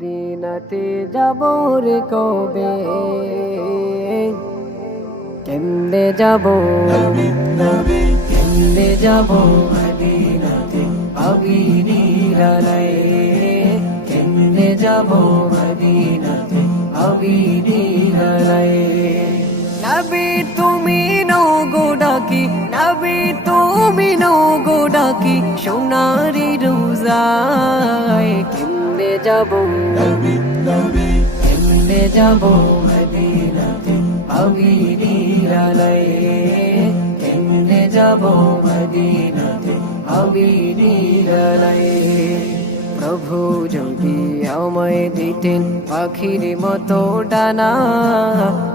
মদিনাতে যাব রে কবে? কেমনে যাব? কেমনে যাব মদিনাতে? পাবি নিরালায়। কেমনে যাব মদিনাতে? পাবি নিরালায়। নবী তুমি নৌ গোডাকি নবী তুমি নৌ গোডাকি সোনারি রোজায় কেমনে যাব। কেমনে যাব মদিনাতে। পাবি নিরালায়। কেমনে যাব মদিনাতে। প্রভু যদি আমায় দিতেন পাখির মতো ডানা,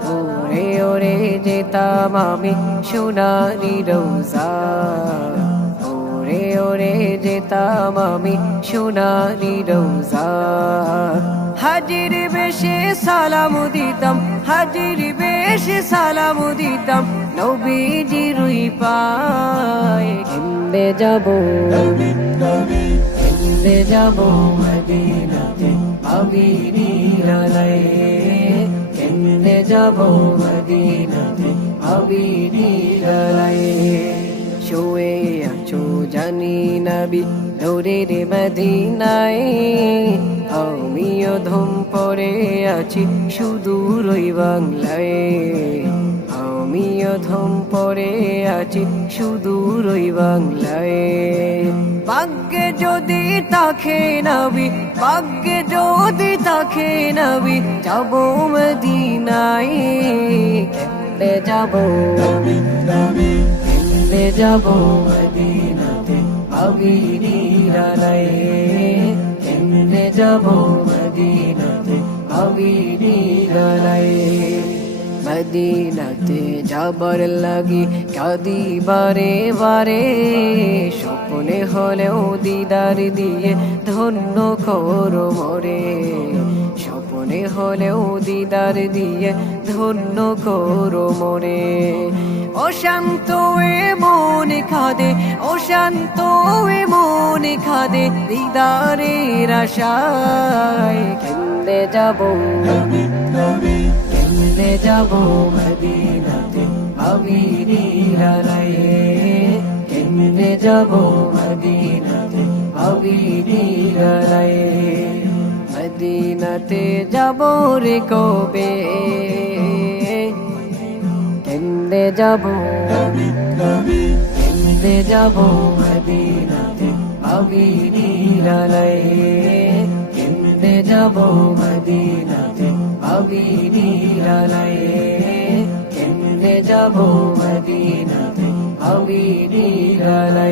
ওরে ওরে যেতাম আমি সোনারি রোজা। ওরে ওরে যেতাম আমি সোনারি রোজা। হাজির বেশে সালাম দিতাম, হাজির বেশে সালাম দিতাম নবীজি রুই পায় কেমনে যাব? কেমনে যাব মদিনাতে? পাবি নিরালায় কেমনে যাব মদিনাতে? জানি নবি দৌড়ের মদিনায়। আমিও ধুম পরে আছি সুদূর ওই বাংলায়। আমিও ধুম পরে আছি সুদূর ওই বাংলায়। ভাগ্যে যদি তাকে নবি ভাগ্যে যদি তাকে নবি যাব মদিনায়। কেমনে যাব? কেমনে যাব মদিনাতে পাবি নিরালায় কেমনে যাব মদিনাতে পাবি নিরালায় মদিনাতে যাবার লাগি কাদি বারে। বারে স্বপ্নে হলেও দিদার দিয়ে ধন্য করো মরে। স্বপ্নে হলেও দিদার দিয়ে ধন্য করো মরে। অশান্ত এ মন খাদে অশান্ত এ মন খাদে দিদারের আশায়। কেন্দে যাব? যাব মদিনাতে আমি নিরালায় কেমনে যাব মদিনাতে আমি নিরালায় মদিনাতে যাব রে কবে কেমনে যাব কেমনে যাব মদিনাতে আমি নিরালায় কেমনে যাব মদিনাতে আমি নিরালায় भोमी अवीगले